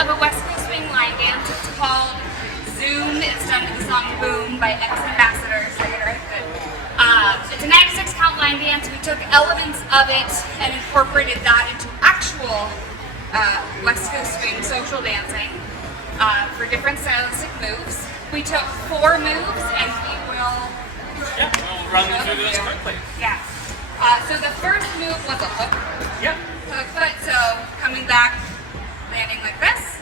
of a West Coast swing line dance. It's called Zoom. It's done to the song Boom by Ex-Ambassadors. I get it right? Good. It's a 96 count line dance. We took elements of it and incorporated that into actual West Coast swing social dancing for different stylistic moves. We took 4 moves and we will run them through those quickly. Yeah. So the first move was a hook. Yep. Hook foot, so coming back, landing like this,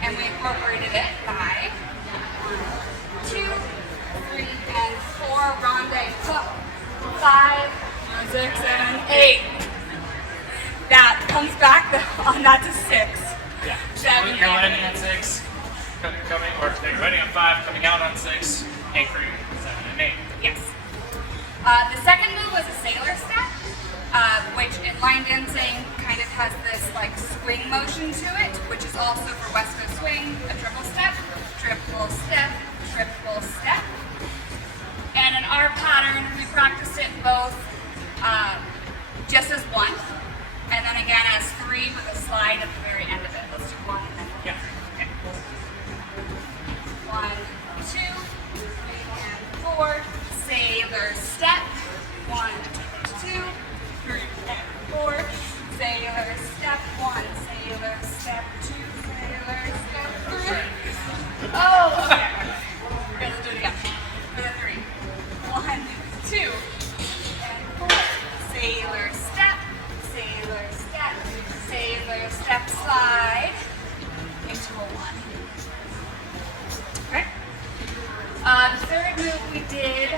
and we incorporated it by 1, 2, 3, and 4 ronde hook, 5, 6, 7, 8. That comes back on that to 6. Yeah. 7, You're landing on 6, coming, or you're landing on 5, coming out on 6, anchoring 7 and 8. Yes. The second move was a sailor step, which in line dancing kind of has this like swing motion to it, which is also for West Coast swing, a triple step, triple step, triple step. And in our pattern, we practiced it both just as 1, and then again as 3 with a slide at the very end of it. Let's do 1 and then 3. Okay. 1, 2, 3, and 4. Sailor step. 1, 2, 3, and 4. Sailor step. 1, sailor step. 2, sailor step. 3. Oh, okay. Okay, let's do it again. For the 3. 1, 2, and 4. Sailor step. Sailor step. Sailor step. Slide into a 1. Okay. The third move we did.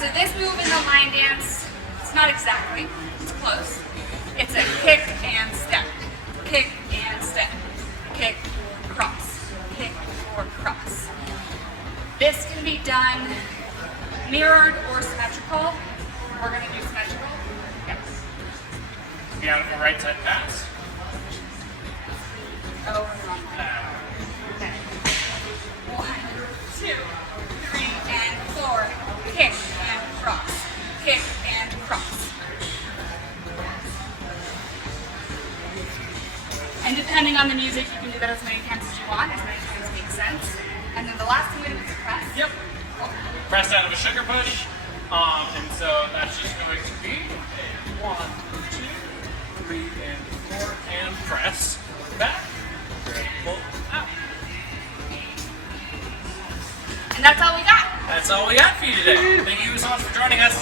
So this move in the line dance, it's not exactly, it's close. It's a kick and step. Kick and step. Kick, cross. Kick or cross. This can be done mirrored or symmetrical. We're going to do symmetrical. Yes. Beautiful right side pass. Oh, we're wrong way. Okay. 1, 2, 3, and 4. Kick and cross. Kick and cross. And depending on the music, you can do that as many times as you want, as many times as makes sense. And then the last thing we do is press. Yep. Press out of a sugar push. And so that's just going to be 1, 2, 3, and 4, and press back. Pull out. And that's all we got. That's all we got for you today. Thank you so much for joining us.